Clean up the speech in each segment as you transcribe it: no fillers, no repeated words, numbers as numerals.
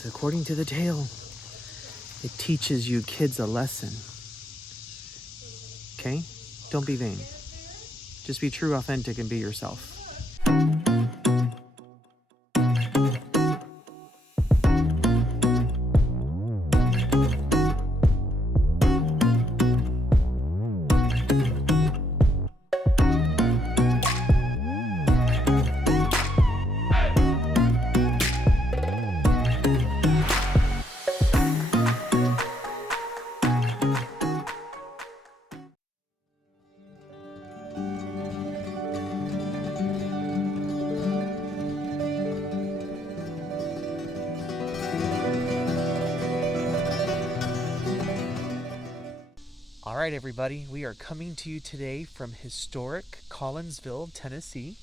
Because according to the tale, it teaches you kids a lesson. Okay? Don't be vain. Just be true, authentic, and be yourself. All right, everybody, we are coming to you today from Historic Collinsville, Tennessee.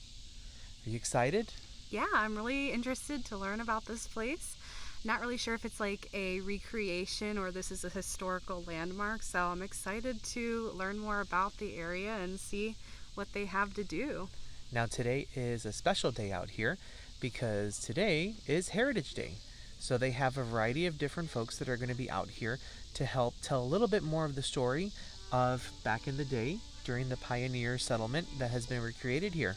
Are you excited? Yeah, I'm really interested to learn about this place. Not really sure if it's like a recreation or this is a historical landmark, so I'm excited to learn more about the area and see what they have to do. Now, today is a special day out here because today is Heritage Day. So they have a variety of different folks that are going to be out here to help tell a little bit more of the story of back in the day during the pioneer settlement that has been recreated here.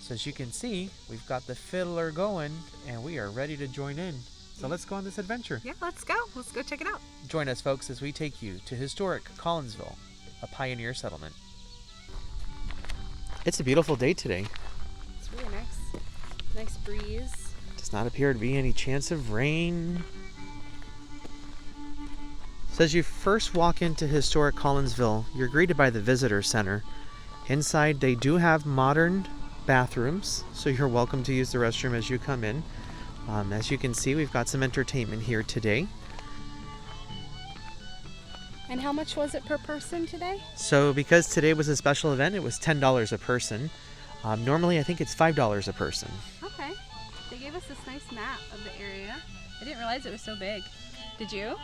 So as you can see, we've got the fiddler going and we are ready to join in. So let's go on this adventure. Yeah, let's go. Let's go check it out. Join us, folks, as we take you to Historic Collinsville, a pioneer settlement. It's a beautiful day today. It's really nice. Nice breeze. Does not appear to be any chance of rain. So as you first walk into Historic Collinsville, you're greeted by the Visitor Center. Inside, they do have modern bathrooms, so you're welcome to use the restroom as you come in. As you can see, we've got some entertainment here today. And how much was it per person today? So because today was a special event, it was $10 a person. Normally, I think it's $5 a person. Okay. They gave us this nice map of the area. I didn't realize it was so big. Did you?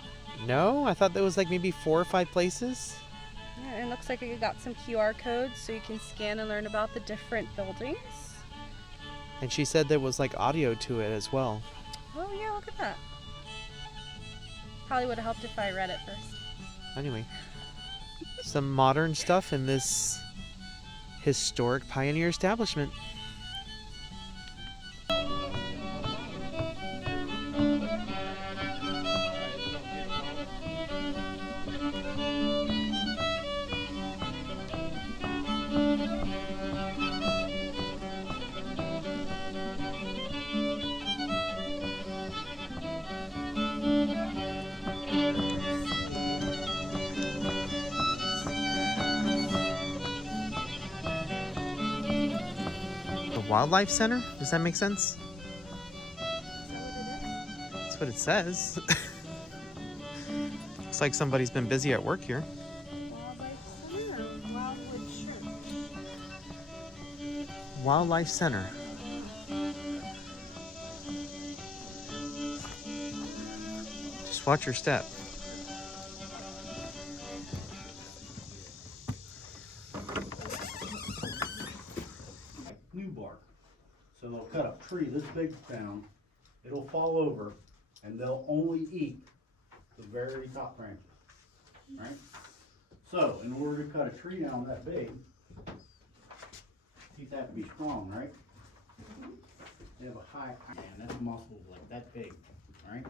No, I thought there was like maybe 4 or 5 places. Yeah, it looks like you got some QR codes so you can scan and learn about the different buildings. And she said there was like audio to it as well. Oh yeah, look at that. Probably would have helped if I read it first. Anyway, some modern stuff in this historic pioneer establishment. Wildlife Center? Does that make sense? That's what it says. Looks like somebody's been busy at work here. Wildlife Center. Just watch your step. New bark. So they'll cut a tree this big down, it'll fall over, and they'll only eat the very top branches, right? So in order to cut a tree down that big, teeth have to be strong, right? They have a high, and that's muscles like that big, right?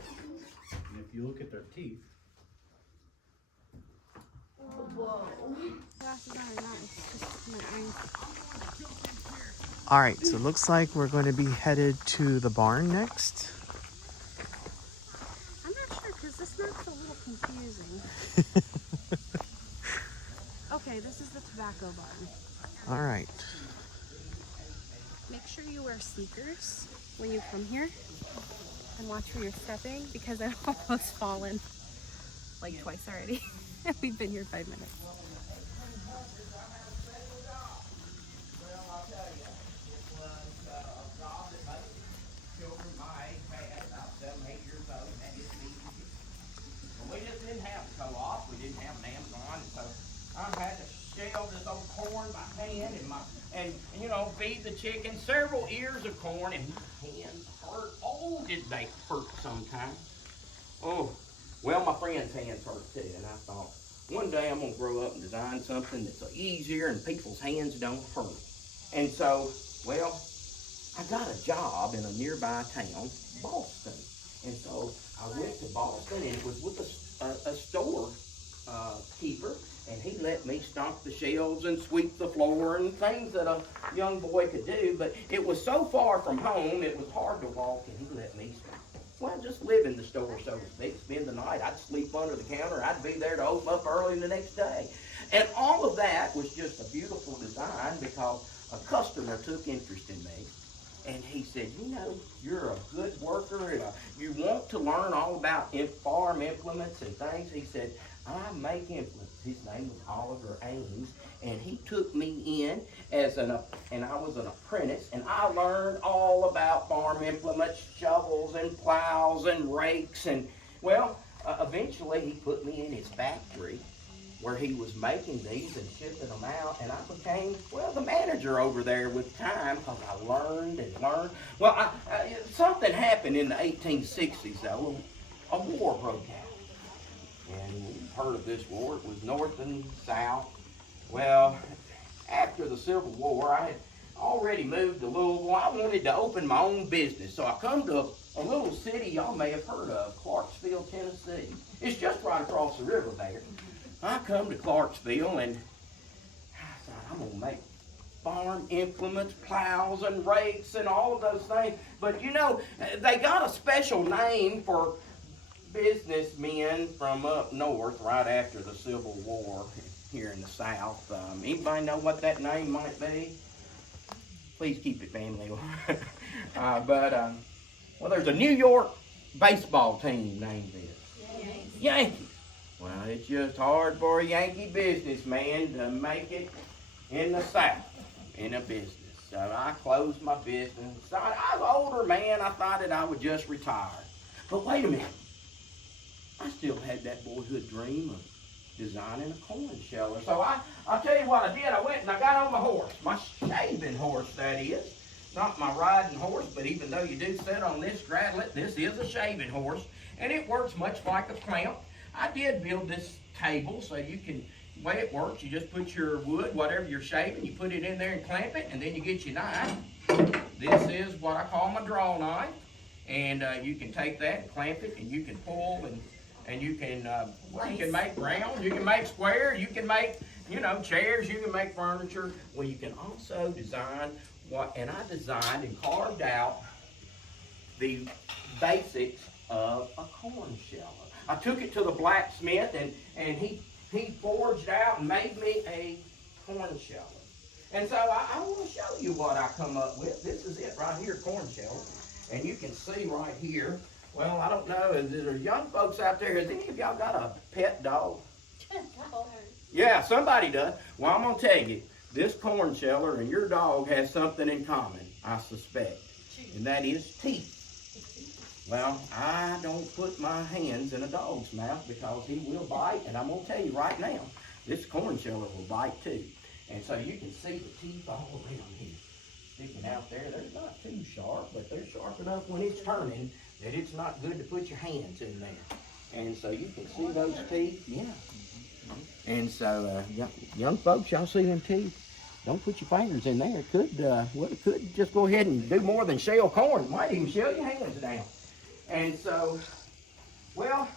And if you look at their teeth, Whoa. That's very nice. Just nice. All right, so it looks like we're going to be headed to the barn next. I'm not sure because this map's a little confusing. Okay, this is the tobacco barn. All right. Make sure you wear sneakers when you come here and watch where you're stepping because I've almost fallen like twice already. We've been here 5 minutes. We just didn't have a co-op, we didn't have an Amazon, so I had to shell this old corn by hand and you know, feed the chickens several ears of corn, and my hands hurt. Oh, did they hurt sometimes. Oh, well, my friend's hands hurt too, and I thought, one day I'm gonna grow up and design something that's easier and people's hands don't hurt. And so, well, I got a job in a nearby town, Boston. And so I went to Boston, and it was with a store keeper, and he let me stock the shelves and sweep the floor and things that a young boy could do. But it was so far from home, it was hard to walk, and he let me just live in the store, so to speak, spend the night. I'd sleep under the counter. I'd be there to open up early the next day. And all of that was just a beautiful design because a customer took interest in me. And he said, you know, you're a good worker, and you want to learn all about farm implements and things. He said, I make implements. His name was Oliver Ames, and he took me in and I was an apprentice, and I learned all about farm implements, shovels and plows and rakes, and well, eventually he put me in his factory where he was making these and shipping them out, and I became, well, the manager over there with time because I learned and learned. Well, something happened in the 1860s, though. A war broke out. And you've heard of this war. It was North and South. Well, after the Civil War, I had already moved to Louisville. I wanted to open my own business, so I come to a little city y'all may have heard of, Clarksville, Tennessee. It's just right across the river there. I come to Clarksville, and I thought, I'm going to make farm implements, plows and rakes and all of those things. But you know, they got a special name for businessmen from up north right after the Civil War here in the South. Anybody know what that name might be? Please keep it family. Well, there's a New York baseball team named this. Yankees. Well, it's just hard for a Yankee businessman to make it in the South in a business. So I closed my business. So I was an older man. I thought that I would just retire. But wait a minute. I still had that boyhood dream of designing a corn sheller. So I'll tell you what I did. I went and I got on my horse. My shaving horse, that is. Not my riding horse, but even though you do sit on this, straddle it, this is a shaving horse. And it works much like a clamp. I did build this table so you can, the way it works, you just put your wood, whatever you're shaving, you put it in there and clamp it, and then you get your knife. This is what I call my draw knife, and you can take that and clamp it, and you can pull, and you can make round, you can make square, you can make, chairs, you can make furniture. Well, you can also design and I designed and carved out the basics of a corn sheller. I took it to the blacksmith, and he forged out and made me a corn sheller. And so I want to show you what I come up with. This is it right here, corn sheller. And you can see right here, well, I don't know, is there young folks out there, has any of y'all got a pet dog? Yeah, somebody does. Well, I'm going to tell you, this corn sheller and your dog has something in common, I suspect, and that is teeth. Well, I don't put my hands in a dog's mouth because he will bite, and I'm going to tell you right now, this corn sheller will bite too. And so you can see the teeth all around here, sticking out there. They're not too sharp, but they're sharp enough when it's turning that it's not good to put your hands in there. And so you can see those teeth, yeah. And so, young folks, y'all see them teeth? Don't put your fingers in there. It could just go ahead and do more than shell corn. It might even shell your hands down. And so, well,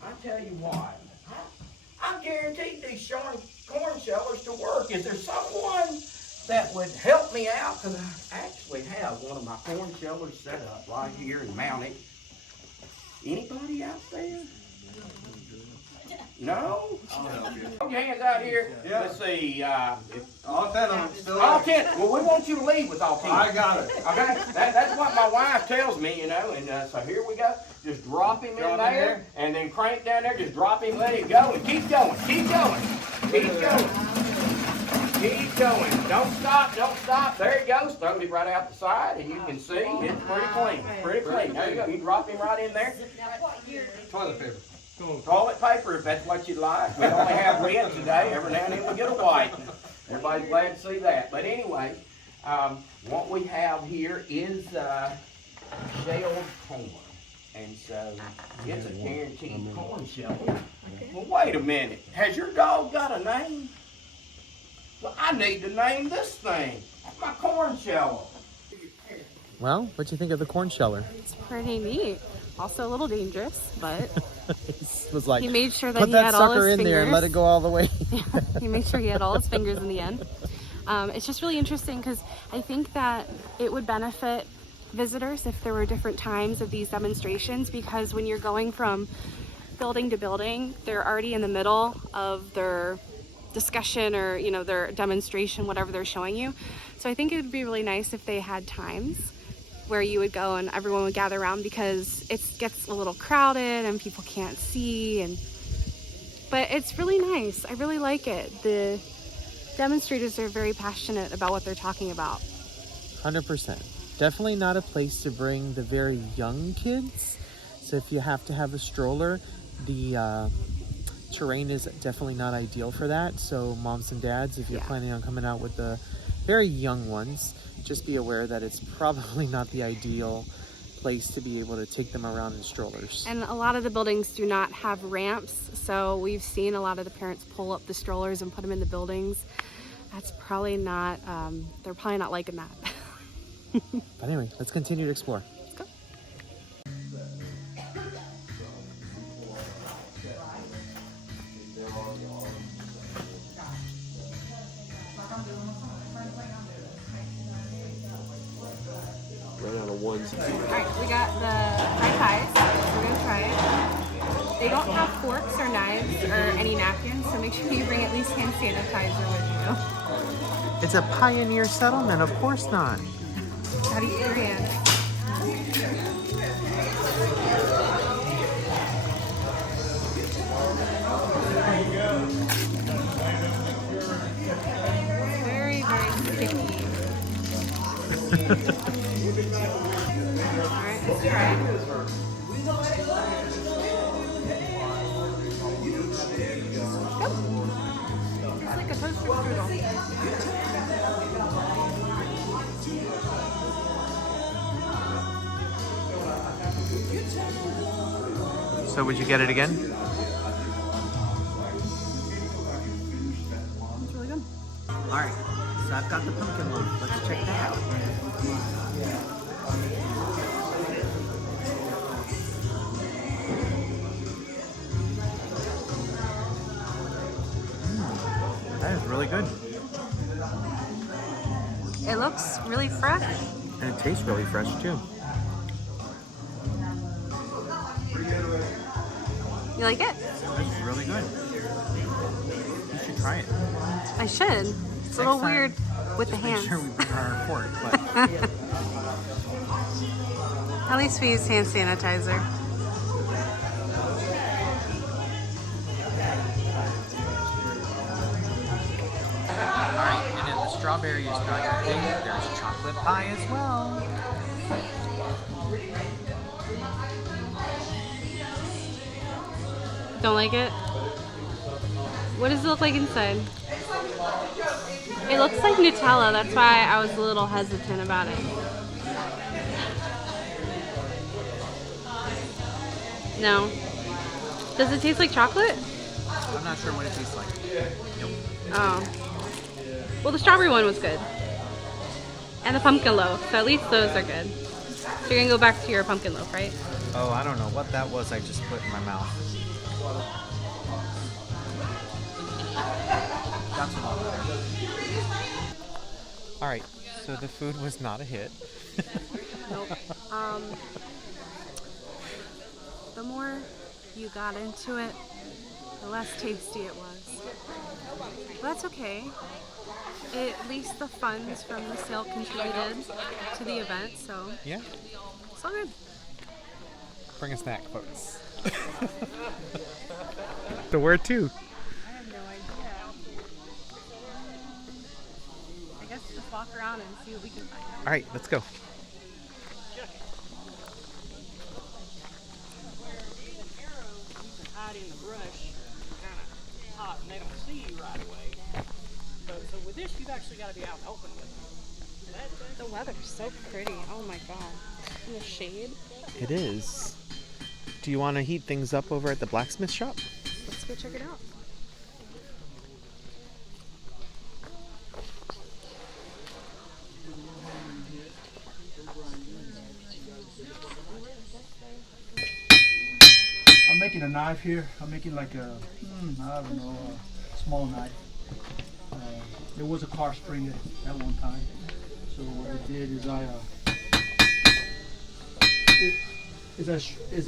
I tell you what, I guaranteed these corn shellers to work. Is there someone that would help me out? Because I actually have one of my corn shellers set up right here and mounted. Anybody out there? No? Put your hands out here. Yeah. Let's see. All 10 of them still all there. 10. Well, we want you to leave with all 10. I got it. Okay? That's what my wife tells me, and so here we go. Just drop him in there, and then crank down there. Just drop him, let it go, and keep going. Keep going. Keep going. Keep going. Don't stop. Don't stop. There he goes. Throw it right out the side, and you can see it's pretty clean. Pretty clean. There you go. You drop him right in there. Toilet paper. Toilet paper, if that's what you'd like. We only have red today. Every now and then we get a white. Everybody's glad to see that. But anyway, what we have here is shelled corn. And so it's a guaranteed corn shell. Well, wait a minute. Has your dog got a name? Well, I need to name this thing my corn sheller. Well, what'd you think of the corn sheller? It's pretty neat. Also a little dangerous, but It was like, he made sure that put he that had all sucker his in fingers. there and let it go all the way. He made sure he had all his fingers in the end. It's just really interesting because I think that it would benefit visitors if there were different times of these demonstrations, because when you're going from building to building, they're already in the middle of their discussion or, you know, their demonstration, whatever they're showing you. So I think it would be really nice if they had times where you would go and everyone would gather around, because it gets a little crowded and people can't see. But it's really nice. I really like it. The demonstrators are very passionate about what they're talking about. 100%. Definitely not a place to bring the very young kids. So if you have to have a stroller, the terrain is definitely not ideal for that. So moms and dads, if you're planning on coming out with the very young ones, just be aware that it's probably not the ideal place to be able to take them around in strollers. And a lot of the buildings do not have ramps, so we've seen a lot of the parents pull up the strollers and put them in the buildings. That's probably not, they're probably not liking that. But anyway, let's continue to explore. Let's go. Ran out of ones. Alright, we got the fried pies. We're gonna try it. They don't have forks or knives or any napkins, so make sure you bring at least hand sanitizer with you. It's a pioneer settlement, of course not. How do you eat your hand? Very, very sticky. Alright, let's try it. It's like a toaster strudel. So would you get it again? It's really good. All right, so I've got the pumpkin loaf. Let's check that out. That is really good. It looks really fresh. And it tastes really fresh too. You like it? It's really good. You should try it. I should. It's a little Next time, weird with the Just make hands. sure we bring our fork, but At least we use hand sanitizer. Alright, and then the strawberry is not your thing. There's chocolate pie as well. Don't like it? What does it look like inside? It looks like Nutella. That's why I was a little hesitant about it. No. Does it taste like chocolate? I'm not sure what it tastes like. Nope. Oh. Well, the strawberry one was good. And the pumpkin loaf. So at least those are good. So you're going to go back to your pumpkin loaf, right? Oh, I don't know what that was I just put in my mouth. That's a lot better. Alright, so the food was not a hit. Nope. The more you got into it, the less tasty it was. But that's okay. At least the funds from the sale contributed to the event, so Yeah, it's all good. bring a snack, folks. So where to? I have no idea. I guess just walk around and see what we can find. Alright, let's go. Hide in the brush, kind of hot, and they don't see you right away. So with this, you've actually got to be out in the open with them. The weather's so pretty. Oh my god. in the shade. It is. Do you want to heat things up over at the blacksmith shop? Let's go check it out. I'm making a knife here. I'm making like a, I don't know, a small knife. There was a car spring at one time. So what I did is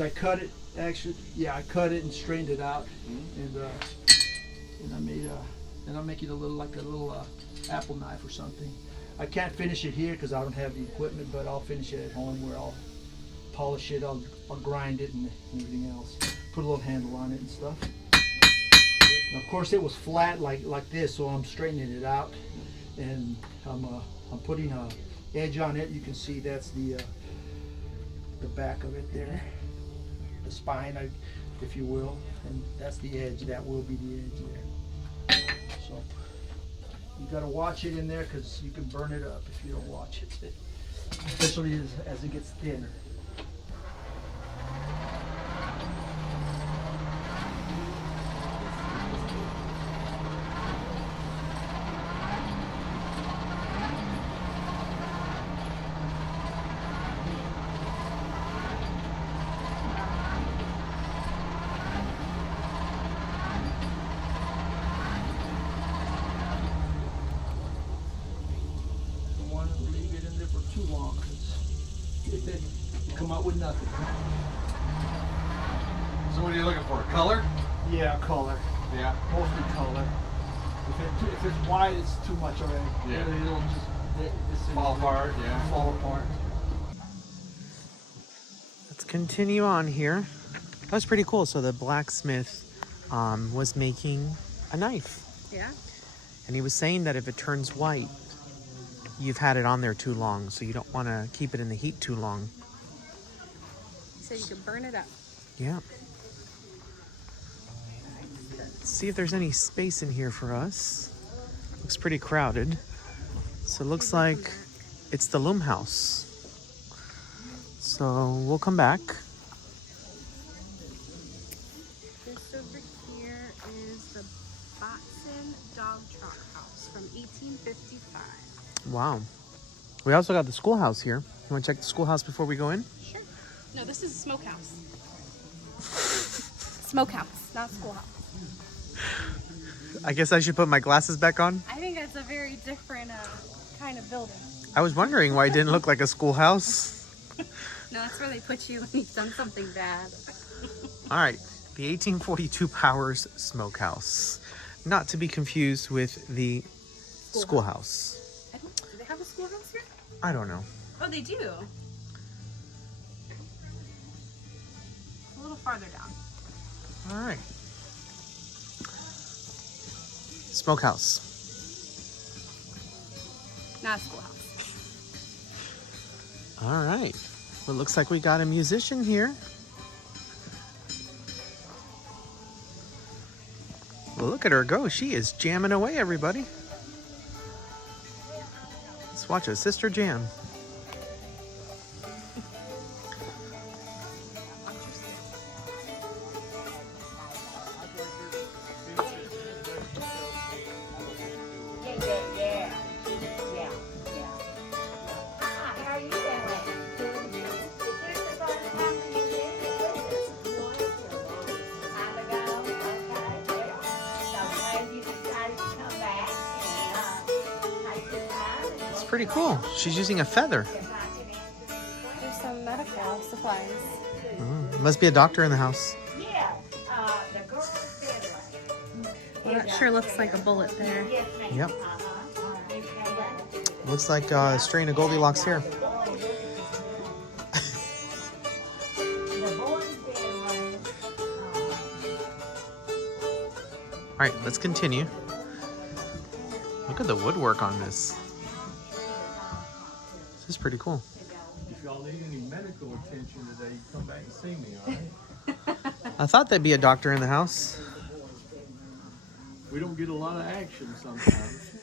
I cut it. Actually, yeah, I cut it and strained it out, and I made and I'm making a little apple knife or something. I can't finish it here because I don't have the equipment, but I'll finish it at home where I'll polish it, I'll grind it and everything else. Put a little handle on it and stuff. Now, of course, it was flat like this, so I'm straightening it out, and I'm putting a edge on it. You can see that's the back of it there, the spine, if you will, and that's the edge. That will be the edge there. So you got to watch it in there because you can burn it up if you don't watch it, especially as it gets thinner. Too long, you come out with nothing. So what are you looking for? Color? Yeah, color. Yeah. Mostly color. If it's white, it's too much already. Yeah. It'll just Fall apart, yeah. Fall apart. Let's continue on here. That was pretty cool. So the blacksmith was making a knife. Yeah. And he was saying that if it turns white, you've had it on there too long, so you don't want to keep it in the heat too long. So you can burn it up. Yeah. Let's see if there's any space in here for us. Looks pretty crowded. So it looks like it's the loom house. So we'll come back. This over here is the Botson Dog Trot House from 1855. Wow. We also got the schoolhouse here. You want to check the schoolhouse before we go in? Sure. No, this is a smokehouse. Smokehouse, not schoolhouse. I guess I should put my glasses back on. I think that's a very different kind of building. I was wondering why it didn't look like a schoolhouse. No, that's where they put you when you've done something bad. All right, the 1842 Powers Smokehouse. Not to be confused with the schoolhouse. Do they have a schoolhouse here? I don't know. Oh, they do. A little farther down. All right. Smokehouse. Not a schoolhouse. All right. Well, it looks like we got a musician here. Well, look at her go. She is jamming away, everybody. Let's watch a sister jam. It's pretty cool. She's using a feather. There's some medical supplies. Must be a doctor in the house. Well, that sure looks like a bullet there. Yep. Looks like a strain of Goldilocks here. All right, let's continue. Look at the woodwork on this. This is pretty cool. If y'all need any medical attention today, come back and see me, all right? I thought there'd be a doctor in the house. We don't get a lot of action sometimes.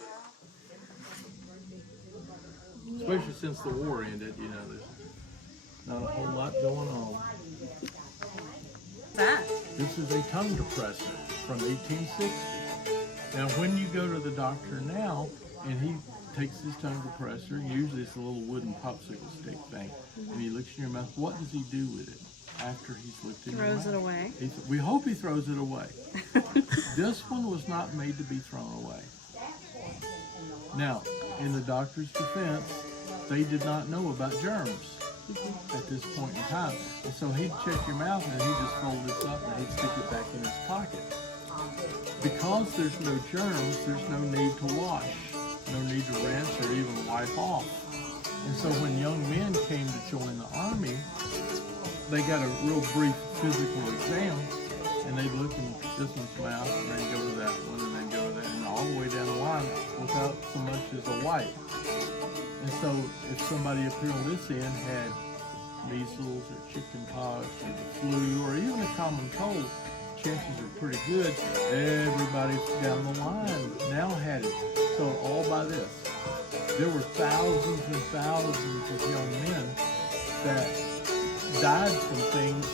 Especially since the war ended, you know. Not a whole lot going on. That. This is a tongue depressor from 1860. Now, when you go to the doctor now, and he takes his tongue depressor, usually it's a little wooden popsicle stick thing, and he looks in your mouth, what does he do with it after he's looked in your mouth? Throws it away. We hope he throws it away. This one was not made to be thrown away. Now, in the doctor's defense, they did not know about germs at this point in time. And so he'd check your mouth and he'd just fold this up and he'd stick it back in his pocket. Because there's no germs, there's no need to wash, no need to rinse or even wipe off. And so when young men came to join the Army, they got a real brief physical exam, and they'd look in this one's mouth, and then go to that one, and then go to that, and all the way down the line without so much as a wipe. And so if somebody up here on this end had measles or chicken pox or the flu or even a common cold, chances are pretty good everybody down the line now had it. So all by this. There were thousands and thousands of young men that died from things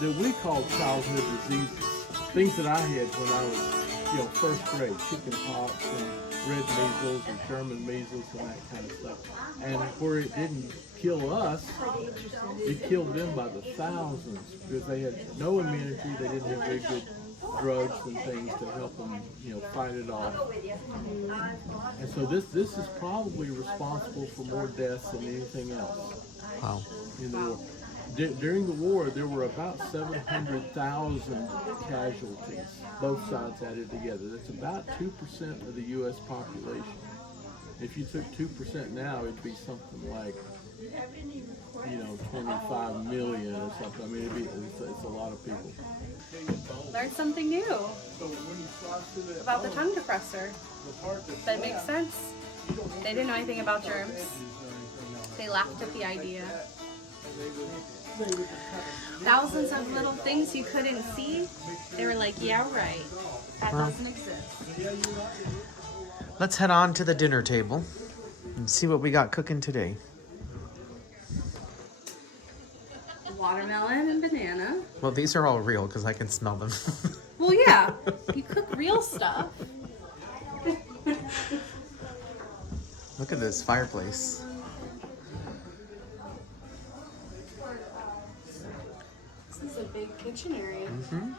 that we call childhood diseases. Things that I had when I was, first grade, chicken pox and red measles and German measles and that kind of stuff. And where it didn't kill us, it killed them by the thousands because they had no immunity, they didn't have very good drugs and things to help them, fight it off. And so this is probably responsible for more deaths than anything else. Wow. In the war. During the war, there were about 700,000 casualties, both sides added together. That's about 2% of the U.S. population. If you took 2% now, it'd be something like, 25 million or something. I mean, it's a lot of people. Learned something new about the tongue depressor. That makes sense. They didn't know anything about germs. They laughed at the idea. Thousands of little things you couldn't see. They were like, yeah, right. That doesn't exist. Let's head on to the dinner table and see what we got cooking today. Watermelon and banana. Well, these are all real because I can smell them. Well, yeah. You cook real stuff. Look at this fireplace. This is a big kitchen area. Mm-hmm.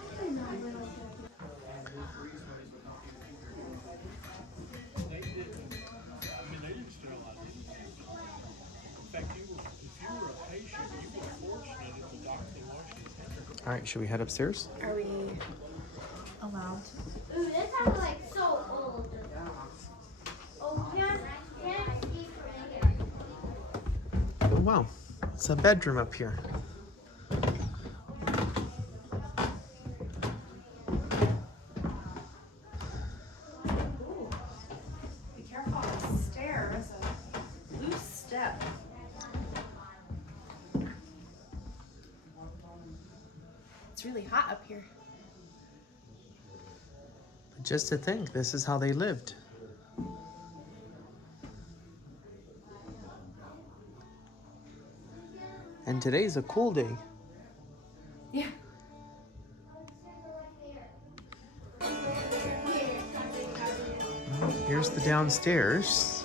All right, should we head upstairs? Are we allowed? Ooh, this sounds like so old. Oh, yeah. Oh, wow. It's a bedroom up here. Ooh. Be careful on the stairs. A loose step. It's really hot up here. Just to think, this is how they lived. And today's a cool day. Yeah. Well, here's the downstairs.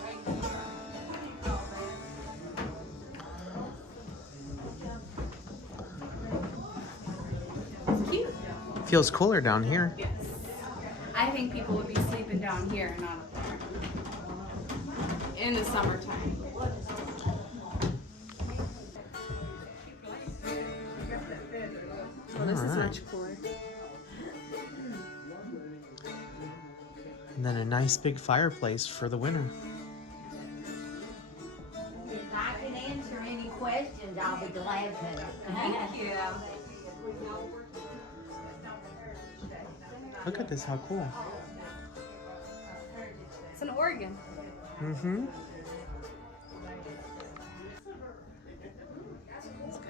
It's cute. Feels cooler down here. Yes. I think people would be sleeping down here, not up there. In the summertime. Well, this is Alright. much cooler. And then a nice big fireplace for the winter. If I can answer any questions, I'll be glad to. Thank you. Look at this, how cool. It's an organ. Mm-hmm. That's good.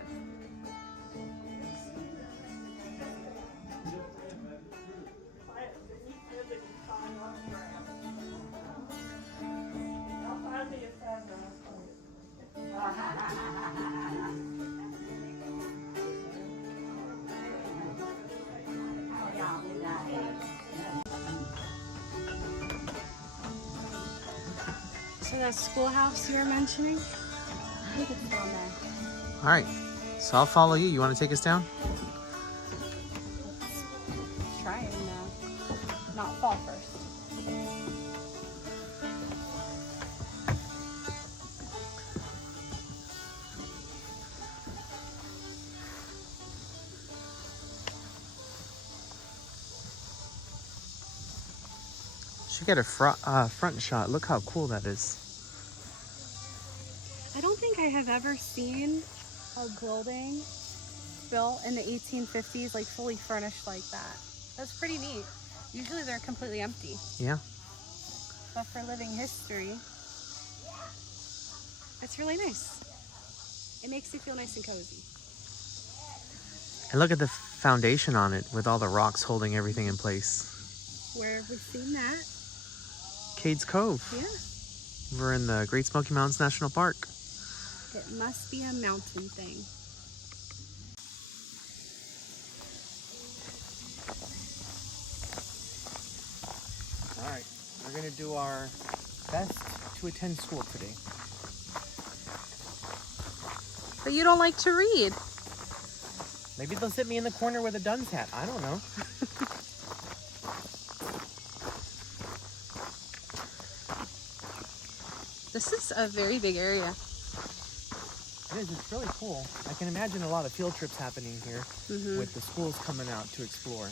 the schoolhouse you were mentioning? I think it's down there. All right, so I'll follow you. You want to take us down? Let's try and not fall first. Should get a front shot. Look how cool that is. I don't think I have ever seen a building built in the 1850s, like fully furnished like that. That's pretty neat. Usually they're completely empty. Yeah. But for living history, it's really nice. It makes you feel nice and cozy. And look at the foundation on it with all the rocks holding everything in place. Where have we seen that? Cades Cove. Yeah. We're in the Great Smoky Mountains National Park. It must be a mountain thing. All right, we're gonna do our best to attend school today. But you don't like to read. Maybe they'll sit me in the corner with a dunce hat. I don't know. This is a very big area. It is. It's really cool. I can imagine a lot of field trips happening here with the schools coming out to explore.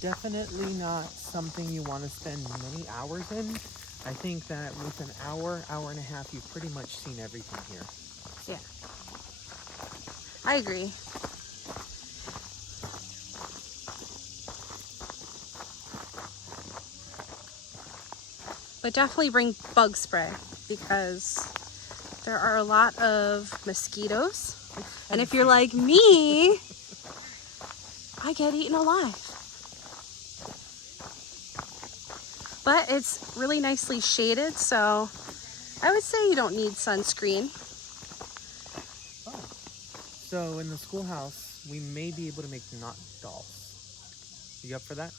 Definitely not something you want to spend many hours in. I think that with an hour, hour and a half, you've pretty much seen everything here. Yeah. I agree. But definitely bring bug spray because there are a lot of mosquitoes. And if you're like me, I get eaten alive. But it's really nicely shaded, so I would say you don't need sunscreen. Oh. So in the schoolhouse, we may be able to make knot dolls. You up for that?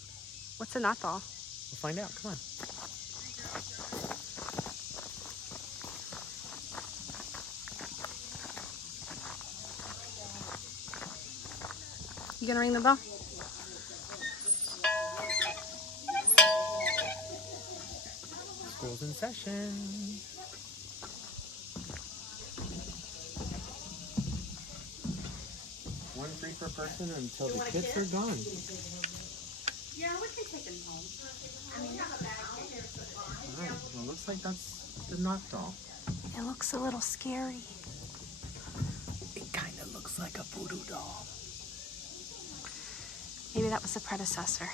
What's a knot doll? We'll find out. Come on. You gonna ring the bell? School's in session. One free per person until the kids are gone. Yeah, we can take him home. Alright, well, looks like that's the knot doll. It looks a little scary. It kind of looks like a voodoo doll. Maybe that was the predecessor.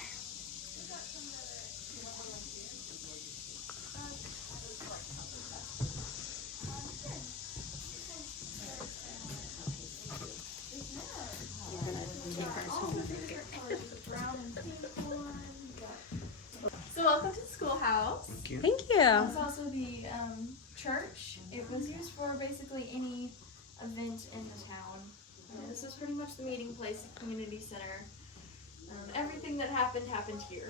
So welcome to the schoolhouse. Thank you. Thank you. It's also the church. It was used for basically any event in the town. This was pretty much the meeting place, the community center. Everything that happened here.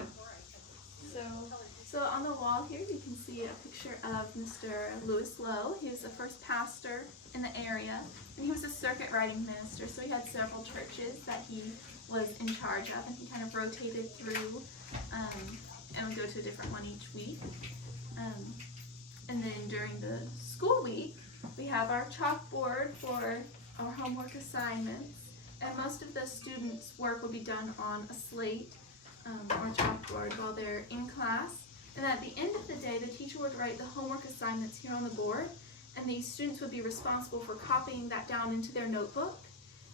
So on the wall here you can see a picture of Mr. Lewis Lowe. He was the first pastor in the area, and he was a circuit riding minister, so he had several churches that he was in charge of, and he kind of rotated through and would go to a different one each week. And then during the school week, we have our chalkboard for our homework assignments, and most of the students' work will be done on a slate or chalkboard while they're in class. And at the end of the day, the teacher would write the homework assignments here on the board, and the students would be responsible for copying that down into their notebook,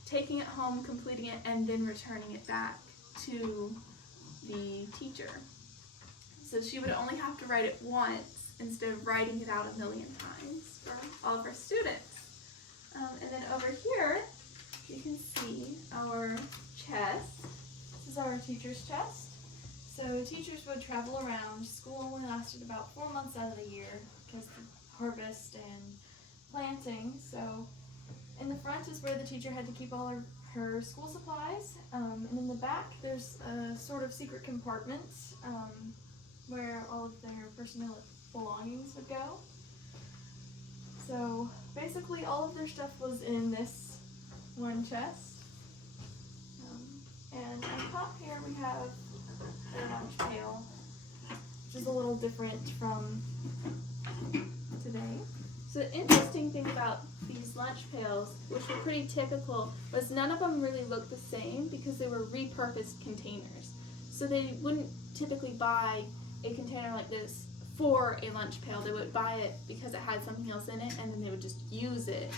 taking it home, completing it, and then returning it back to the teacher. So she would only have to write it once instead of writing it out a million times for all of our students. And then over here, you can see our chest. This is our teacher's chest. So teachers would travel around. School only lasted about 4 months out of the year because of harvest and planting. So in in the front is where the teacher had to keep all her school supplies. And in the back, there's a sort of secret compartment where all of their personal belongings would go. So basically all of their stuff was in this one chest. And on top here we have their lunch pail, which is a little different from today. So the interesting thing about these lunch pails, which were pretty typical, was none of them really looked the same because they were repurposed containers. So they wouldn't typically buy a container like this for a lunch pail. They would buy it because it had something else in it, and then they would just use it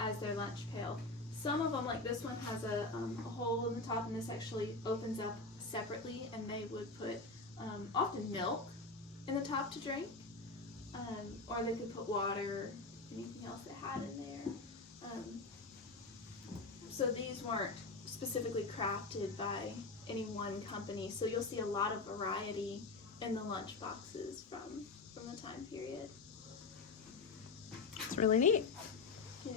as their lunch pail. Some of them, like this one, has a hole in the top, and this actually opens up separately, and they would put often milk in the top to drink, or they could put water, anything else they had in there. So these weren't specifically crafted by any one company, so you'll see a lot of variety in the lunch boxes from the time period. It's really neat. Yeah.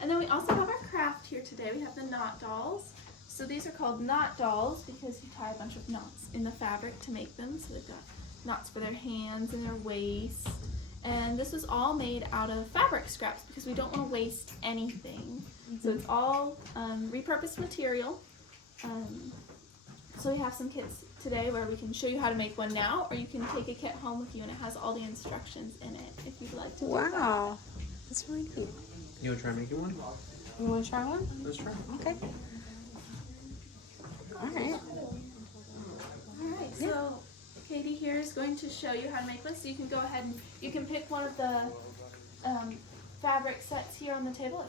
And then we also have our craft here today. We have the knot dolls. So these are called knot dolls because you tie a bunch of knots in the fabric to make them. So they've got knots for their hands and their waist. And this was all made out of fabric scraps because we don't want to waste anything. So it's all repurposed material. So we have some kits today where we can show you how to make one now, or you can take a kit home with you and it has all the instructions in it if you'd like to do that. Wow, that's really neat. You want to try making one? You want to try one? Let's try. Okay. All right. Alright, so Katie here is going to show you how to make one. So you can go ahead and you can pick one of the fabric sets here on the table.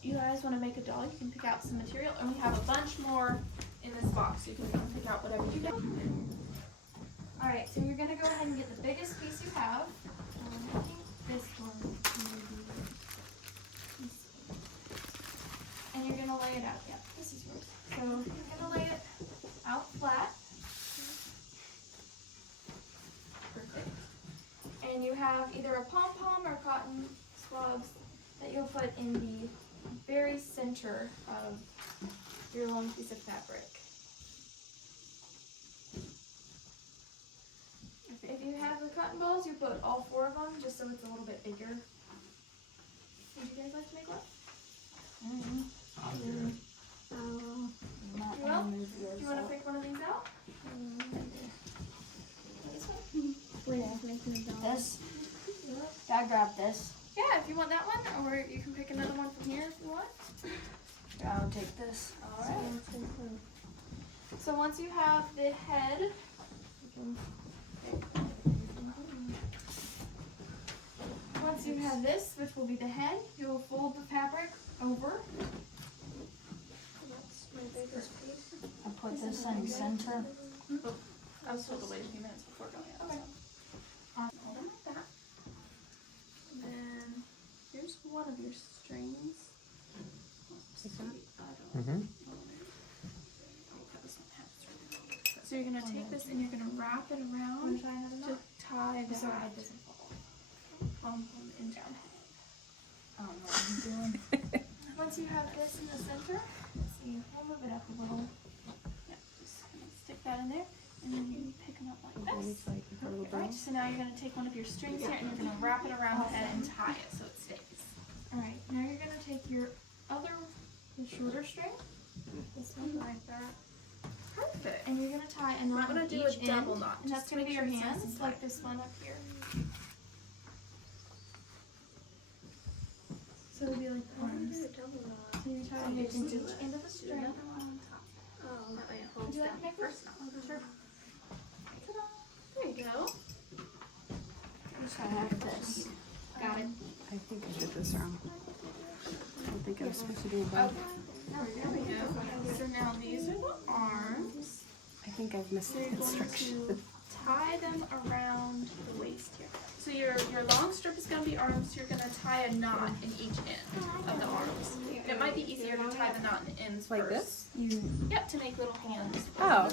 If you guys want to make a doll, you can pick out some material, and we have a bunch more in this box. You can pick out whatever you get. Alright, so you're going to go ahead and get the biggest piece you have. I think this one maybe. And you're going to lay it out. Yeah, this is yours. So you're going to lay it out flat. Perfect. And you have either a pom-pom or cotton swabs that you'll put in the very center of your long piece of fabric. If you have the cotton balls, you put all 4 of them just so it's a little bit bigger. Would you guys like to make one? You will? Do you want to pick one of these out? This one? This? Gotta grab this. Yeah, if you want that one, or you can pick another one from here if you want. Yeah, I'll take this. Alright. So once you have the head, once you have this, which will be the head, you'll fold the fabric over. That's my biggest piece. I'll put this in the center. I was told to wait a few minutes before going out. Okay. Like that. And then here's one of your strings. Mm-hmm. So you're going to take this and you're going to wrap it around to tie the pom-pom into it. I don't know what I'm doing. Once you have this in the center, let's see, we'll move it up a little. Yeah, just kind of stick that in there, and then you pick them up like this. Right, so now you're going to take one of your strings here and you're going to wrap it around the head and tie it so it stays. Alright, now you're going to take your the shorter string, this one like that. Perfect. And you're going to tie a knot on each end, and that's going to be your hands, like this one up here. So it'll be like arms. So you tie it into each end of the string. Oh, that way it holds Would you like down to make first. this? Sure. Ta-da. There you go. I have this. Got it. I think I did this wrong. I think I was supposed to do both. Okay. There we go. So now these are the arms. I think I've missed So the you're going instructions. to tie them around the waist here. So your long strip is going to be arms. So you're going to tie a knot in each end of the arms. And it might be easier to tie the knot in the ends Like first. this? Yep, to make little hands. Oh.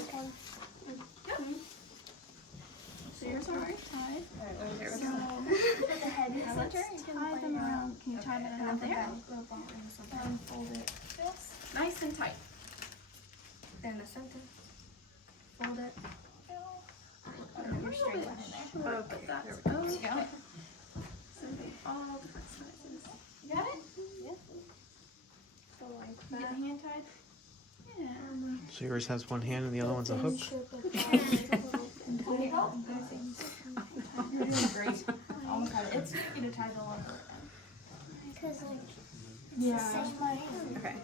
Yep. So you're ears are already tied. Put So the head in the let's center. tie them around. Can you tie them around there? And fold it nice and tight. In the center. Fold it. Your string went in there. Oh, but that's okay. So they all different sizes. You got it? Yeah. So like You get that. the hand tied? Yeah. So yours has one hand and the other one's a hook. You're doing great. Almost had it. It's tricky to tie the longer end. Because like Yeah. Okay.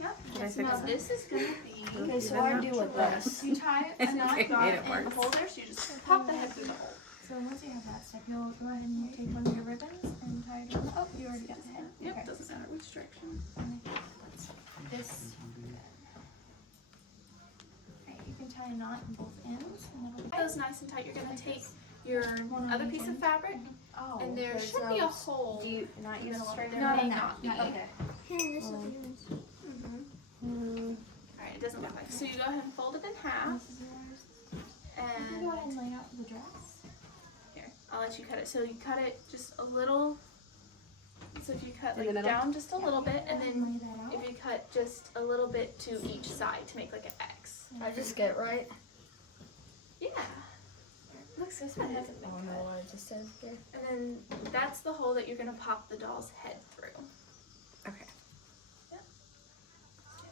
Yep. So now this is gonna be. Okay, so I do with this. You tie a knot Made it in the worse. hole there, so you just pop the head through the hole. So once you have that step, you'll go ahead and take one of your ribbons and tie it around. Oh, you already got the head. Yep, Okay. doesn't matter which direction. This. Okay, you can tie a knot in both ends, and that'll be. Get those nice and tight. You're gonna take your other piece of fabric, Oh. and there there's should be a hole. Do you not use a straight No, arrow? no, not be. Okay. Here, this will be yours. Alright, it doesn't look like. So you go ahead and fold it in half, This is yours. You can go ahead and and lay out the dress. here, I'll let you cut it. So you cut it just a little. So if you cut In the like middle? down just a little bit, and then Lay that out. if you cut just a little bit to each side to make like an X. I just get it right. Yeah. Looks so I good. don't know what it just says here. And then that's the hole that you're gonna pop the doll's head through. Okay. Yep.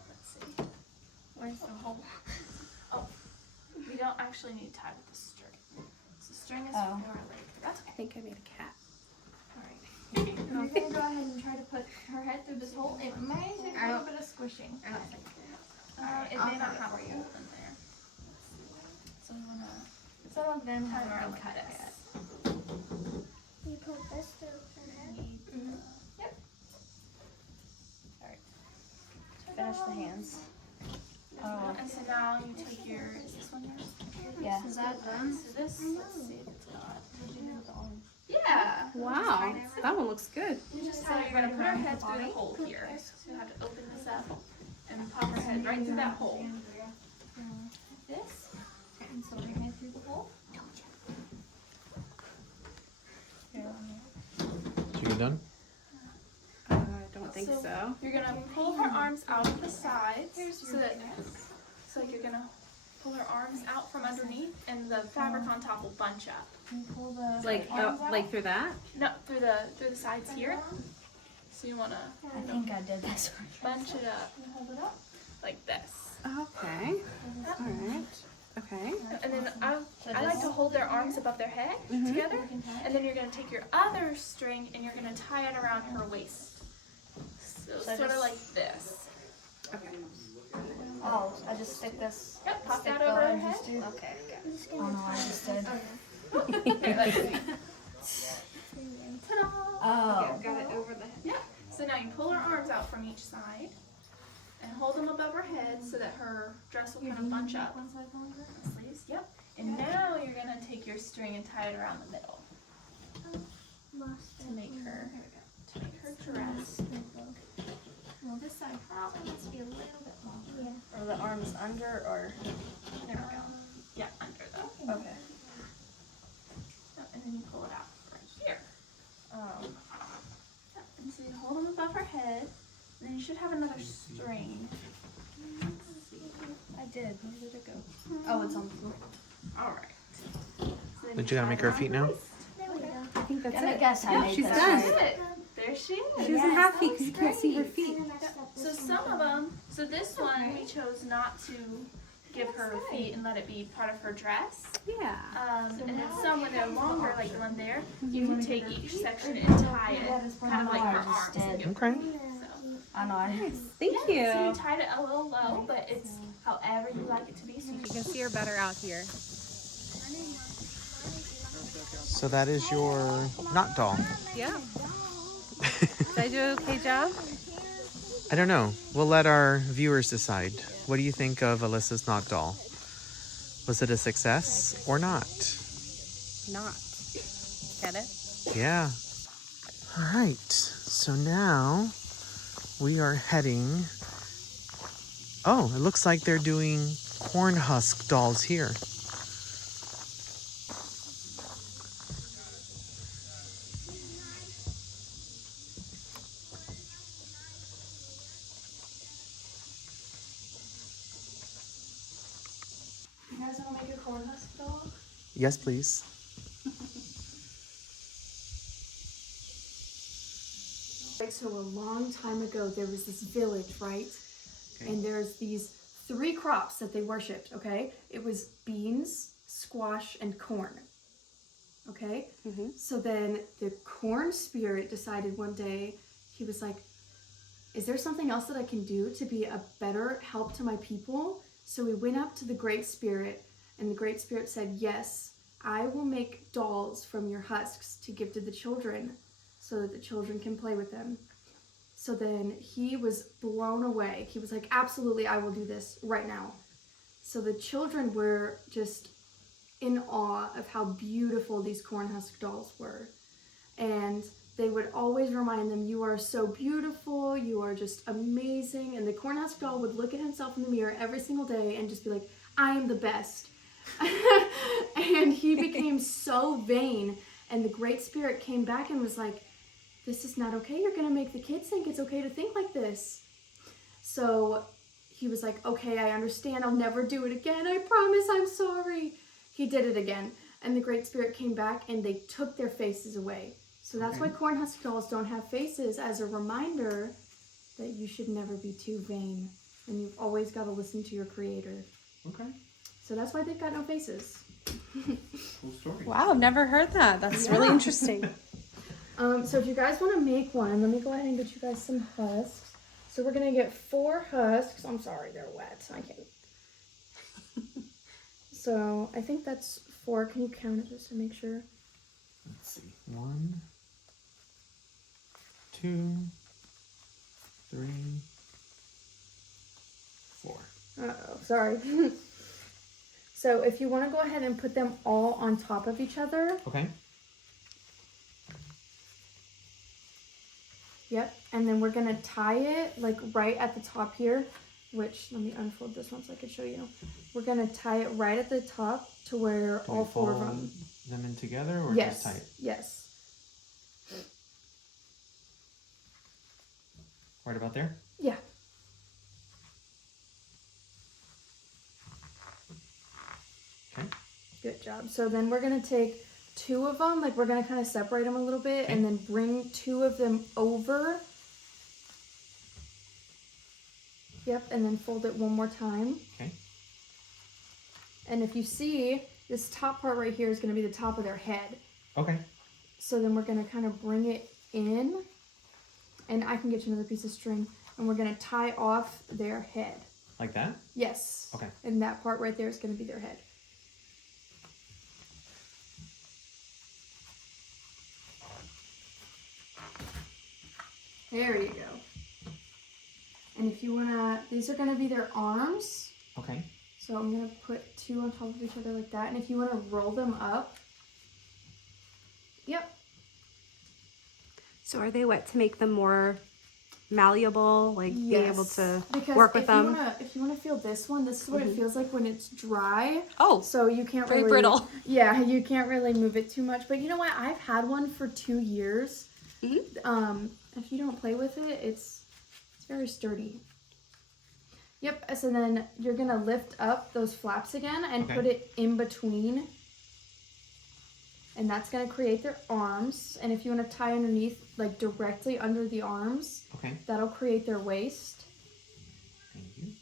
Let's see. Where's the hole? We don't actually need to tie with the string. So string is Oh. for like that's okay. I think I made a cat. You're gonna go ahead and try to put her head through this hole. It may take a little bit of squishing. It may not have a hole in there. So you wanna Some of them have have already her cut cut it. it. You put this through her head. Yep. Finish the hands. Oh. And so now you take your is this one yours? Yeah. Is that done? So this let's see if it's not. Yeah. Wow, that one looks good. So you're gonna put her head through the hole here. So you have to open this up and pop her head right through that hole. This. And so your head through the hole. You done? I don't think so. You're gonna pull her arms out of the sides so that you're gonna pull her arms out from underneath and the fabric on top will bunch up. And pull the Like, arms out. like through that? No, through the sides here. So you wanna I think I did this one. bunch it up And hold it up. like this. Okay. All right. Okay. And then I like to hold their arms above their head together. And then you're gonna take your other string and you're gonna tie it around her waist. So sort of just- like this. Okay. Oh, I just stick this. Yep, pop stick that the over her edges head. too? Okay, I don't know what I just did. Here, let's see. Ta-da! Oh. Got it over the head. Yeah. So now you pull her arms out from each side and hold them above her head so that her dress will kind of bunch up. One side longer. Sleeves. Yep. And now you're gonna take your string and tie it around the middle to make her dress. Well, this side probably needs to be a little bit longer. Are the arms under or? There we go. Yeah, under though. Okay. Yep, and then you pull it out right here. Oh. Yep. And so you hold them above her head. And then you should have another string. I did. Where did it go? Oh, it's on the floor. All right. So then But you gotta tie make it her around feet the now? waist. There we go. I think that's Gonna it. guess I Yeah, made she's this done. right. That's it. There she is. She doesn't have feet because you can't see her feet. So some of them, so this one we chose not to give her feet and let it be part of her dress. Yeah. And then some when they're longer, like the one there, you can take each section and tie it, kind of like her arms. and give her Okay. feet. So, I know. I Thank so you. you tied it a little low, but it's however you like it to be. So you You can see her better out here. So that is your knot doll. Yeah. Did I do an okay job? I don't know. We'll let our viewers decide. What do you think of Alyssa's knot doll? Was it a success or not? Not. Get it? Yeah. All right. So now we are heading. Oh, it looks like they're doing corn husk dolls here. corn husk doll? Yes, please. Like, so a long time ago, there was this village, right? Okay. And there's these 3 crops that they worshipped, okay? It was beans, squash, and corn. Okay? So then the corn spirit decided one day, he was like, is there something else that I can do to be a better help to my people? So he went up to the Great Spirit, and the Great Spirit said, yes, I will make dolls from your husks to give to the children so that the children can play with them. So then he was blown away. He was like, absolutely, I will do this right now. So the children were just in awe of how beautiful these corn husk dolls were. And they would always remind them, you are so beautiful, you are just amazing. And the corn husk doll would look at himself in the mirror every single day and just be like, I am the best. And he became so vain. And the Great Spirit came back and was like, this is not okay. You're gonna make the kids think it's okay to think like this. So he was like, okay, I understand. I'll never do it again. I promise, I'm sorry. He did it again. And the Great Spirit came back and they took their faces away. So that's why corn husk dolls don't have faces, as a reminder that you should never be too vain. And you've always got to listen to your creator. Okay. So that's why they've got no faces. Cool story. Wow, I've never heard that. That's really interesting. So if you guys want to make one, let me go ahead and get you guys some husks. So we're going to get 4 husks. I'm sorry, they're wet. I can't. So I think that's 4. Can you count it just to make sure? Let's see. 1, 2, 3, 4. Uh-oh, sorry. So if you want to go ahead and put them all on top of each other. Okay. Yep, and then we're gonna tie it like right at the top here, which, let me unfold this one so I can show you. We're gonna tie it right at the top to where all 4 of them in together, or yes, just tight? Yes. Right about there? Yeah. Okay. Good job. So then we're gonna take 2 of them, like we're gonna kind of separate them a little bit, okay, and then bring 2 of them over. Yep, and then fold it one more time. Okay. And if you see, this top part right here is gonna be the top of their head. Okay. So then we're gonna kind of bring it in, and I can get you another piece of string, and we're gonna tie off their head. Like that? Yes. Okay. And that part right there is gonna be their head. There you go. And if you wanna, these are gonna be their arms. Okay. So I'm gonna put 2 on top of each other like that. And if you wanna roll them up. Yep. So are they wet to make them more malleable, like being able to work with them? If you wanna feel this one, this is what it feels like when it's dry. Oh, so you can't very really, brittle. Yeah, you can't really move it too much. But you know what? I've had one for 2 years. If you don't play with it, it's very sturdy. Yep. So then you're gonna lift up those flaps again and put it in between. And that's gonna create their arms. And if you want to tie underneath, like directly under the arms, that'll create their waist. Thank you.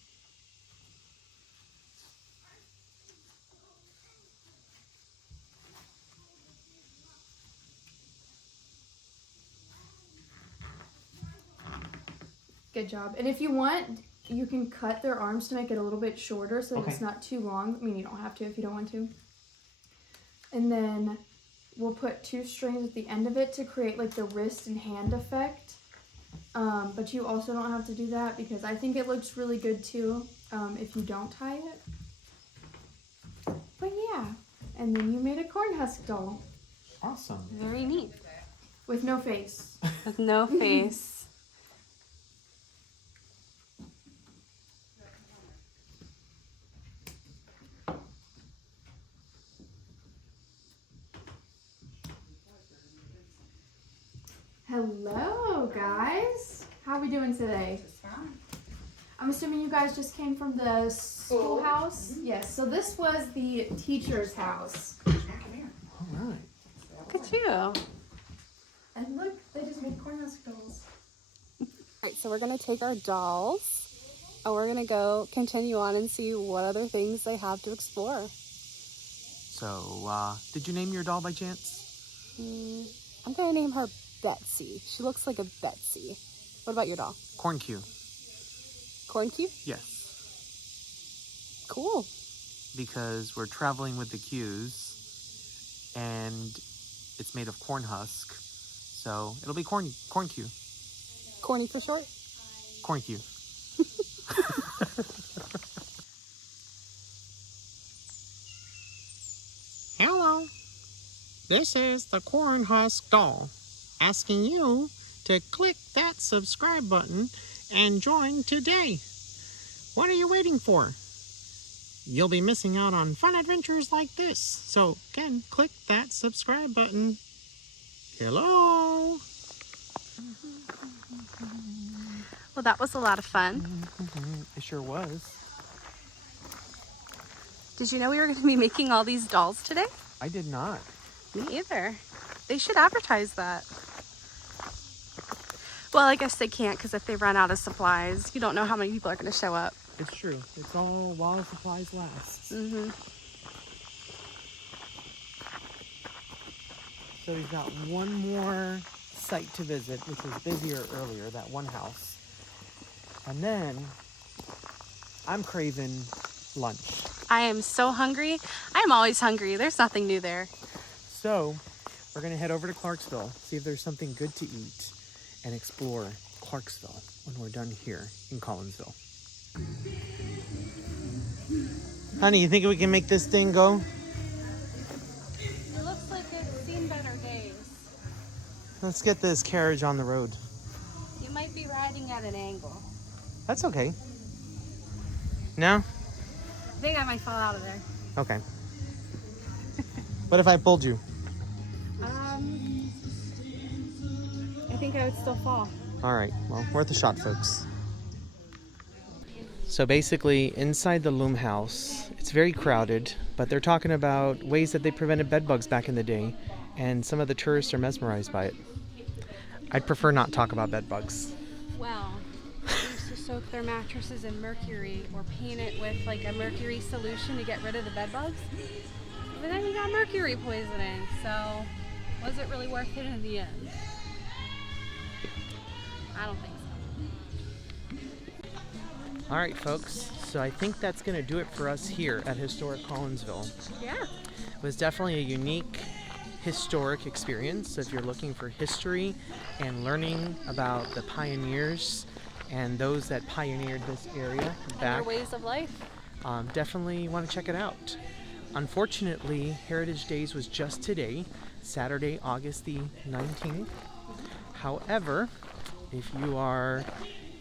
Good job. And if you want, you can cut their arms to make it a little bit shorter so that it's not too long. I mean, you don't have to if you don't want to. And then we'll put 2 strings at the end of it to create like the wrist and hand effect. But you also don't have to do that because I think it looks really good too if you don't tie it. But yeah, and then you made a corn husk doll. Awesome. Very neat. With no face. With no face. Hello, guys. How are we doing today? I'm assuming you guys just came from the schoolhouse? Yes, so this was the teacher's house. All right. Look at you. And look, they just made corn husk dolls. Alright, so we're gonna take our dolls and we're gonna go continue on and see what other things they have to explore. So, did you name your doll by chance? I'm gonna name her Betsy. She looks like a Betsy. What about your doll? Corn Q. Corn cube? Yes. Cool. Because we're traveling with the Q's, and it's made of corn husk, so it'll be corn Q. Corny for short? Corn Q. Hello. This is the Corn Husk Doll, asking you to click that subscribe button and join today. What are you waiting for? You'll be missing out on fun adventures like this. So again, click that subscribe button. Hello. Well, that was a lot of fun. It sure was. Did you know we were going to be making all these dolls today? I did not. Me either. They should advertise that. Well, I guess they can't, because if they run out of supplies, you don't know how many people are going to show up. It's true. It's all while supplies last. Mm-hmm. So we've got one more site to visit, which was busier earlier, that one house. And then I'm craving lunch. I am so hungry. I'm always hungry. There's nothing new there. So we're going to head over to Clarksville, see if there's something good to eat, and explore Clarksville when we're done here in Collinsville. Honey, you think we can make this thing go? It looks like it's seen better days. Let's get this carriage on the road. You might be riding at an angle. That's okay. No? I think I might fall out of there. Okay. What if I pulled you? I think I would still fall. All right, well, worth a shot, folks. So basically, inside the loom house, it's very crowded, but they're talking about ways that they prevented bed bugs back in the day, and some of the tourists are mesmerized by it. I'd prefer not talk about bed bugs. Well, they used to soak their mattresses in mercury or paint it with like a mercury solution to get rid of the bed bugs. But then you got mercury poisoning, so was it really worth it in the end? I don't think so. All right, folks, so I think that's going to do it for us here at Historic Collinsville. Yeah. It was definitely a unique historic experience. So if you're looking for history and learning about the pioneers and those that pioneered this area And back, their ways of life. definitely want to check it out. Unfortunately, Heritage Days was just today, Saturday, August the 19th. However, if you are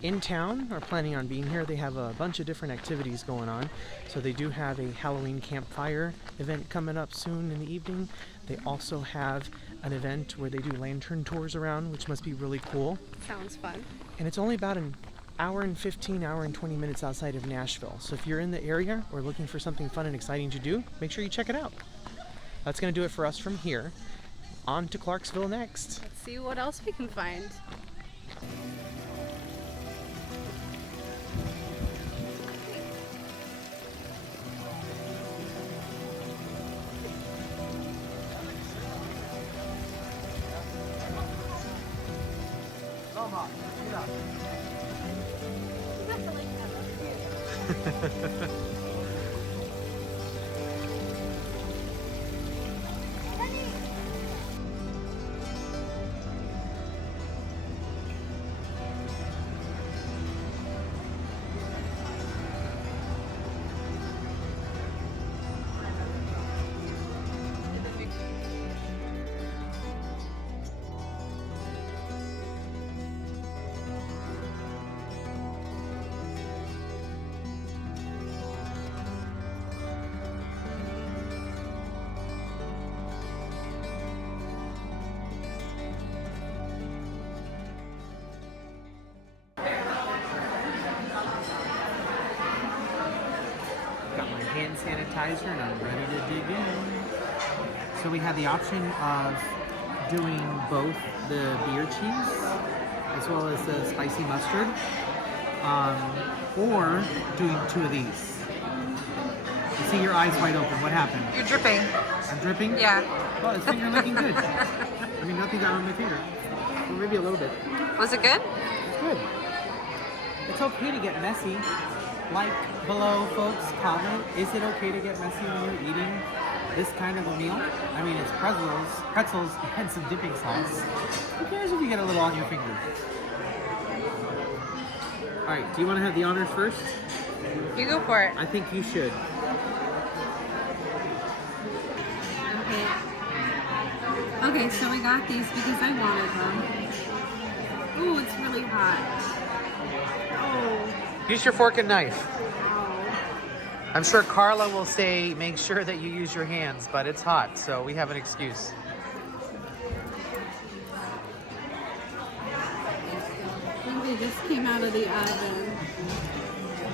in town or planning on being here, they have a bunch of different activities going on. So they do have a Halloween campfire event coming up soon in the evening. They also have an event where they do lantern tours around, which must be really cool. Sounds fun. And it's only about an hour and 15, hour and 20 minutes outside of Nashville. So if you're in the area or looking for something fun and exciting to do, make sure you check it out. That's going to do it for us from here. On to Clarksville next. Let's see what else we can find. hand sanitizer, and I'm ready to dig in. So we have the option of doing both the beer cheese as well as the spicy mustard, or doing 2 of these. You see your eyes wide open. What happened? You're dripping. I'm dripping? Yeah. Well, it's you're looking good. I mean, nothing got on my finger. Or maybe a little bit. Was it good? It's good. It's okay to get messy. Like below, folks, comment. Is it okay to get messy when you're eating this kind of a meal? I mean, it's pretzels, and some dipping sauce. Who cares if you get a little on your finger? All right, do you want to have the honors first? You go for it. I think you should. Okay, so we got these because I wanted them. Ooh, it's really hot. Oh. Use your fork and knife. Ow. I'm sure Carla will say, make sure that you use your hands, but it's hot, so we have an excuse. I think they just came out of the oven.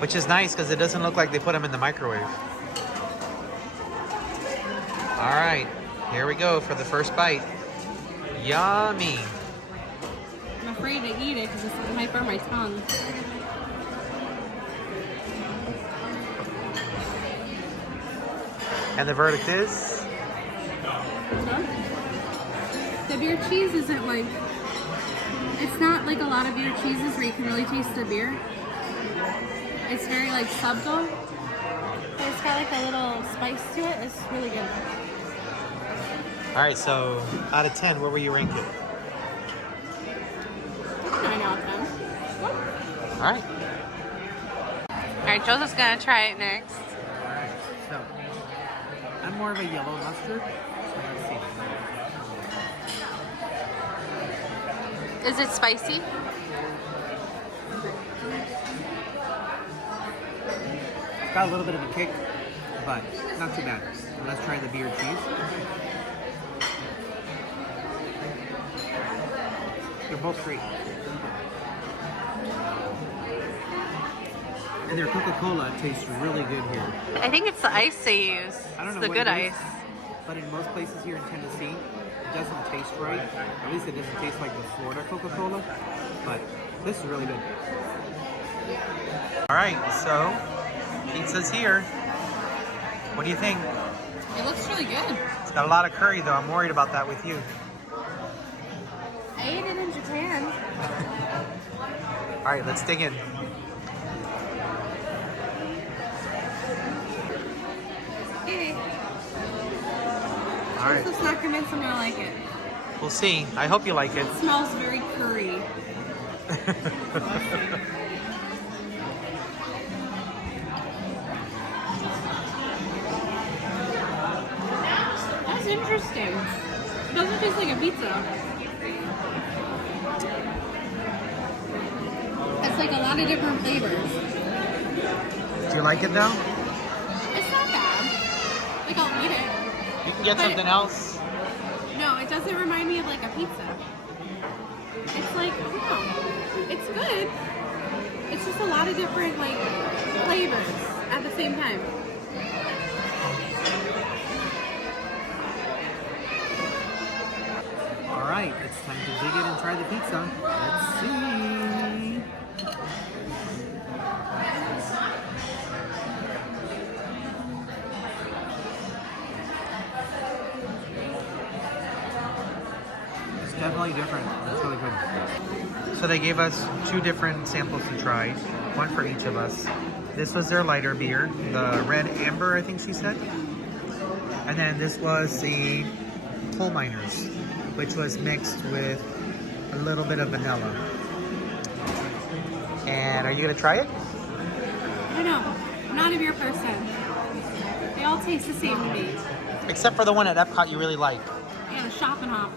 Which is nice because it doesn't look like they put them in the microwave. All right, here we go for the first bite. Yummy. I'm afraid to eat it because it might burn my tongue. And the verdict is? The beer cheese isn't like, it's not like a lot of beer cheeses where you can really taste the beer. It's very like subtle. But it's got like a little spice to it. It's really good. All right, so out of 10, where will you rank it? 9 out of 10. All right. All right, Joseph's gonna try it next. All right, so I'm more of a yellow mustard. So let's see. Is it spicy? It's got a little bit of a kick, but not too bad. Let's try the beer cheese. They're both great. And their Coca-Cola tastes really good here. I think it's the ice they use. I don't know it's the what good it is, ice. but in most places here in Tennessee, it doesn't taste right. At least it doesn't taste like the Florida Coca-Cola. But this is really good. All right, so pizza's here. What do you think? It looks really good. It's got a lot of curry, though. I'm worried about that with you. I ate it in Japan. All right, let's dig in. Okay. All right. Joseph's not convinced I'm gonna like it. We'll see. I hope you like it. It smells very curry. That's interesting. It doesn't taste like a pizza. It's like a lot of different flavors. Do you like it, though? It's not bad. Like, I'll eat it. You can get But something else. No, it doesn't remind me of like a pizza. It's like, I don't know. It's good. It's just a lot of different like flavors at the same time. All right, it's time to dig in and try the pizza. Let's see. It's definitely different. It's really good. So they gave us 2 different samples to try, one for each of us. This was their lighter beer, the Red Amber, I think she said. And then this was the Coal Miners, which was mixed with a little bit of vanilla. And are you gonna try it? I don't know. I'm not a beer person. They all taste the same to me. Except for the one at Epcot you really like. Yeah, the Schopenhauer.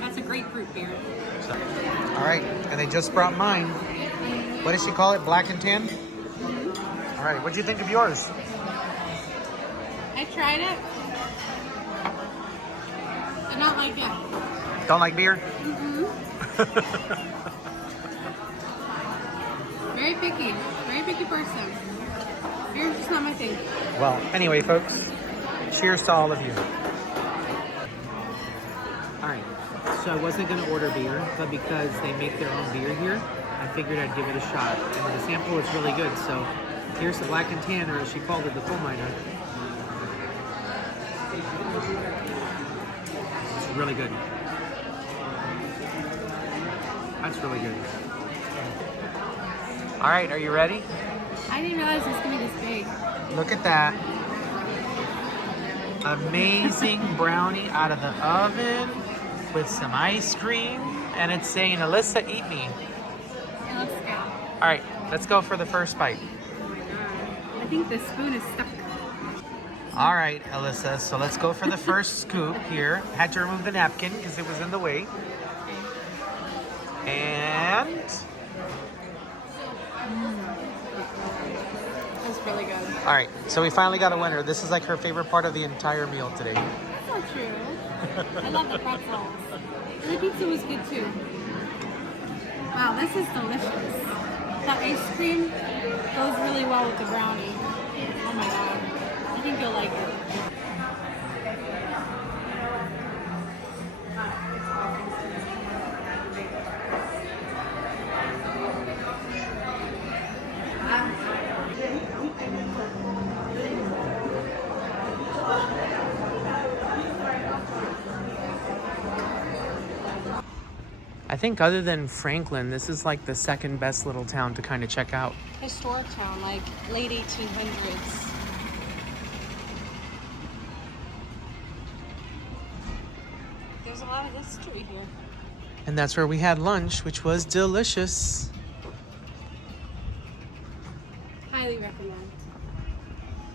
That's a grapefruit beer. So, all right, and they just brought mine. What did she call it? Black and tan? All right, what'd you think of yours? I tried it. Did not like it. Don't like beer? Very picky person. Beer's just not my thing. Well, anyway, folks, cheers to all of you. All right, so I wasn't going to order beer, but because they make their own beer here, I figured I'd give it a shot. And the sample is really good, so here's the Black and Tan, or as she called it, the coal miner. It's really good. That's really good. All right, are you ready? I didn't realize it was going to be this big. Look at that. Amazing brownie out of the oven with some ice cream. And it's saying, Alyssa, eat me. It looks good. All right, let's go for the first bite. I think the spoon is stuck. All right, Alyssa, so let's go for the first scoop here. Had to remove the napkin because it was in the way. And... That's really good. all right, so we finally got a winner. This is like her favorite part of the entire meal today. That's not true. I love the pretzels. And the pizza was good too. Wow, this is delicious. That ice cream goes really well with the brownie. Oh my god. I think you'll like it. I think other than Franklin, this is like the second best little town to kind of check out. Historic town, like late 1800s. There's a lot of history here. And that's where we had lunch, which was delicious. Highly recommend.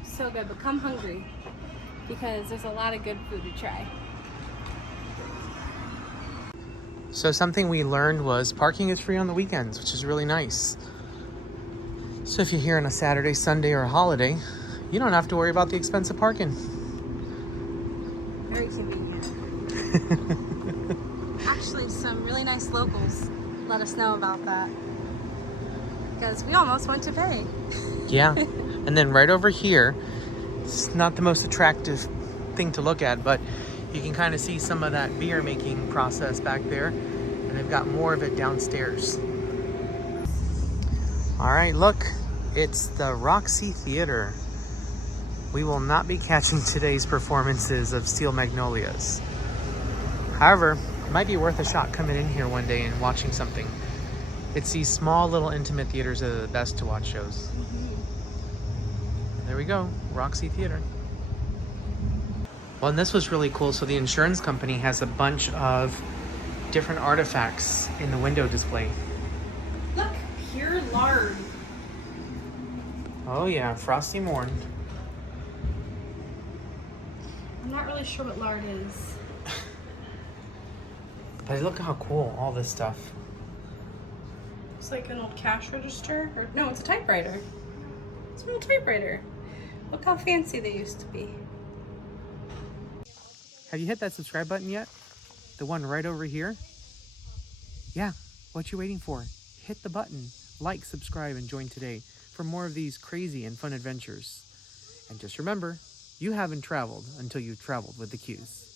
So good, but come hungry because there's a lot of good food to try. So something we learned was parking is free on the weekends, which is really nice. So if you're here on a Saturday, Sunday, or a holiday, you don't have to worry about the expensive parking. Very convenient. Actually, some really nice locals let us know about that because we almost went to pay. Yeah. And then right over here, it's not the most attractive thing to look at, but you can kind of see some of that beer making process back there, and they've got more of it downstairs. All right, look, it's the Roxy Theater. We will not be catching today's performances of Steel Magnolias. However, it might be worth a shot coming in here one day and watching something. It's these small little intimate theaters that are the best to watch shows. There we go, Roxy Theater. Well, and this was really cool. So the insurance company has a bunch of different artifacts in the window display. Look, pure lard. Oh yeah, Frosty Morn. I'm not really sure what lard is. But look how cool all this stuff. It's like an old cash register. Or no, it's a typewriter. It's an old typewriter. Look how fancy they used to be. Have you hit that subscribe button yet? The one right over here? Yeah, what you waiting for? Hit the button, like, subscribe, and join today for more of these crazy and fun adventures. And just remember, you haven't traveled until you've traveled with the Q's.